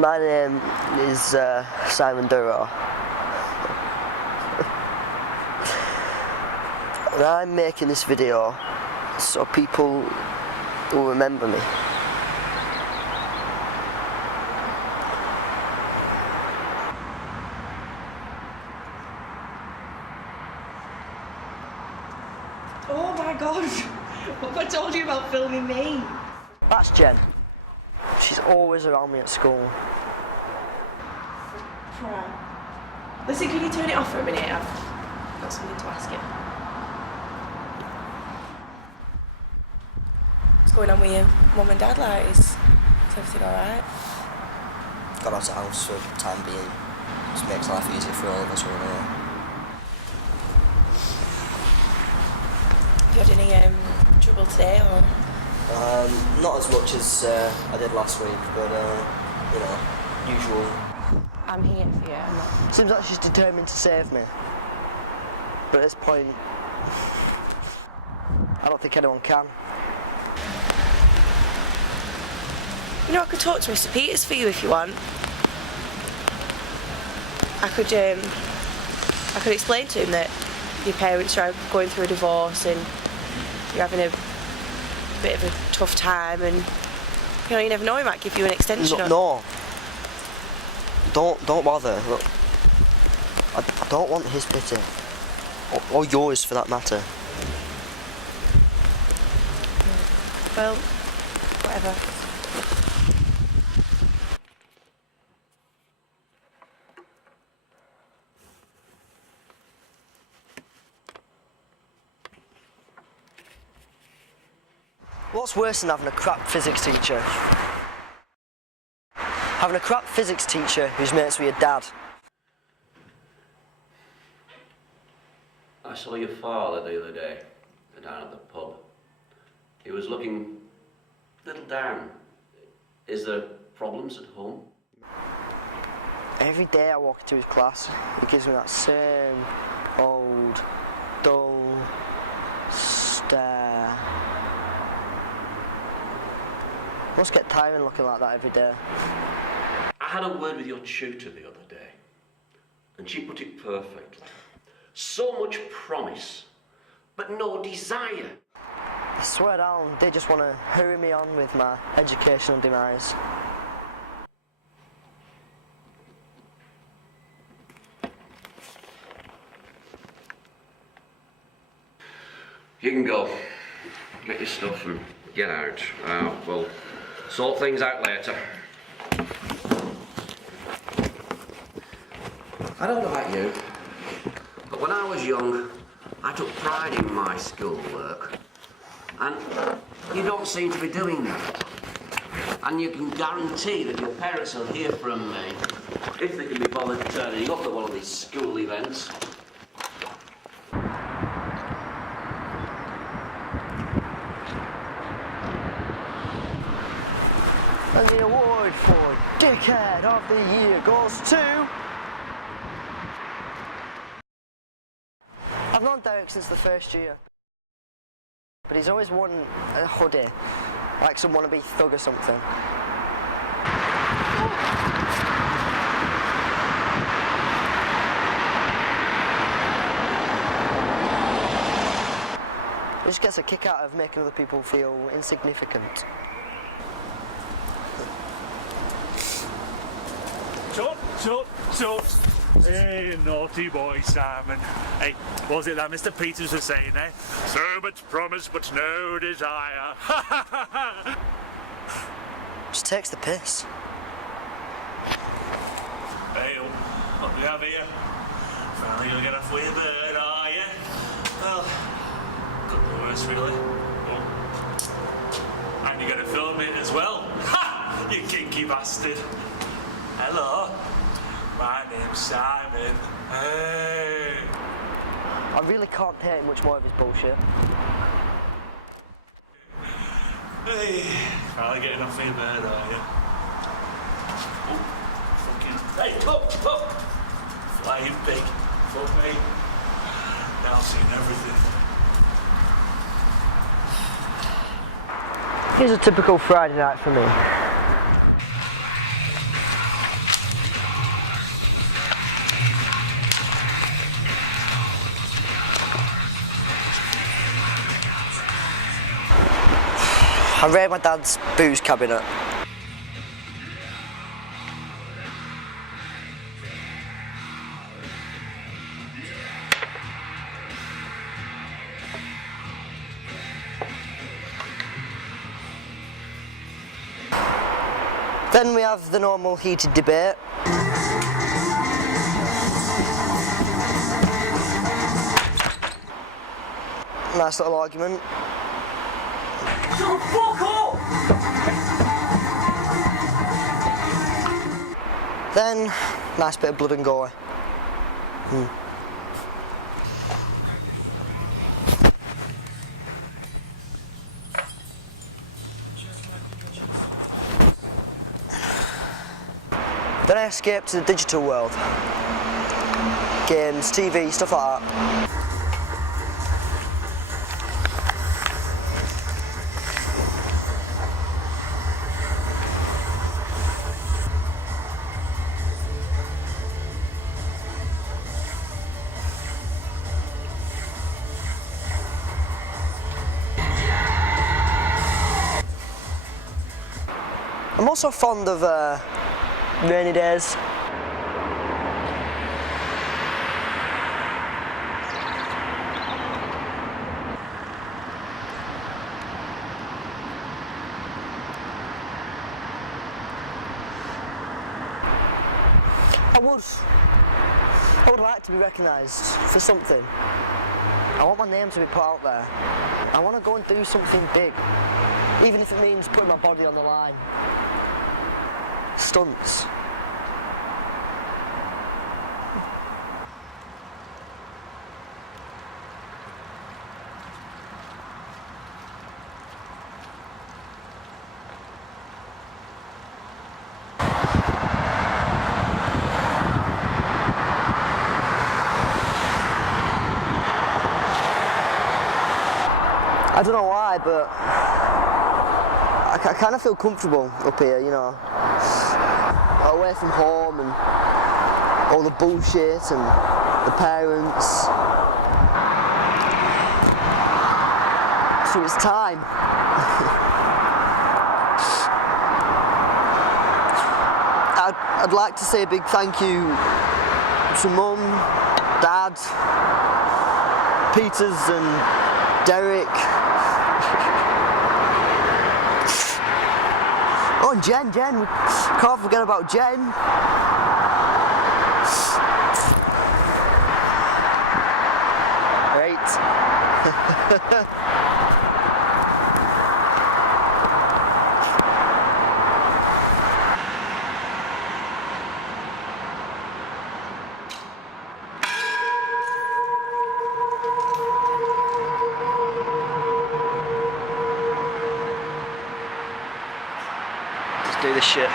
My name is Simon Durrow. And I'm making this video so people will remember me. Oh my god! What have I told you about filming me? That's Jen. She's always around me at school. Right. Listen, can you turn it off for a minute? I've got something to ask you. What's going on with your mum and dad? Like, is everything alright? Got out of the house for the time being. Just makes life easier for all of us, really. Have you had any trouble today, or? Not as much as I did last week, but you know, usual. I'm here for you. Seems like she's determined to save me. But at this point, I don't think anyone can. You know, I could talk to Mr. Peters for you if you want. I could explain to him that your parents are going through a divorce and you're having a bit of a tough time, and you know, you never know, he might give you an extension. No. Don't bother. Look, I don't want his pity, or yours for that matter. Well, whatever. What's worse than having a crap physics teacher? Having a crap physics teacher who's mates with your dad. I saw your father the other day down at the pub. He was looking a little down. Is there problems at home? Every day I walk into his class, he gives me that same old, dull stare. Must get tiring looking like that every day. I had a word with your tutor the other day, and she put it perfectly. So much promise, but no desire. I swear down, they just want to hurry me on with my educational demise. You can go. Get your stuff and get out. We'll sort things out later. I don't know about you, but when I was young, I took pride in my schoolwork. And you don't seem to be doing that. And you can guarantee that your parents will hear from me if they can be bothered turning up at one of these school events. And the award for Dickhead of the Year goes to... I've known Derek since the first year, but he's always worn a hoodie, like some wannabe thug or something. He just gets a kick out of making other people feel insignificant. Tut. Hey, naughty boy, Simon. Hey, what was it that Mr. Peters was saying, eh? So much promise, but no desire. Just takes the piss. Hey, what do we have here? Finally gonna get off with a bird, are you? Well, got the worst, really. Oh. And you're gonna film it as well? Ha! You kinky bastard. Hello. My name's Simon. Hey. I really can't take much more of his bullshit. Hey, finally getting off me bed, are you? Oh, fucking... Hey, look! Flying pig. Fuck me. Now I've seen everything. Here's a typical Friday night for me. I raid my dad's booze cabinet. Then we have the normal heated debate. Nice little argument. Shut the fuck up! Then, nice bit of blood and gore. Then I escaped to the digital world. Games, TV, stuff like that. I'm also fond of rainy days. I would like to be recognised for something. I want my name to be put out there. I want to go and do something big, even if it means putting my body on the line. Stunts. I don't know why, but I kind of feel comfortable up here, you know. Away from home and all the bullshit and the parents. So it's time. I'd like to say a big thank you to Mum, Dad, Peters and Derek. Oh, and Jen, can't forget about Jen. Right. Do this shit.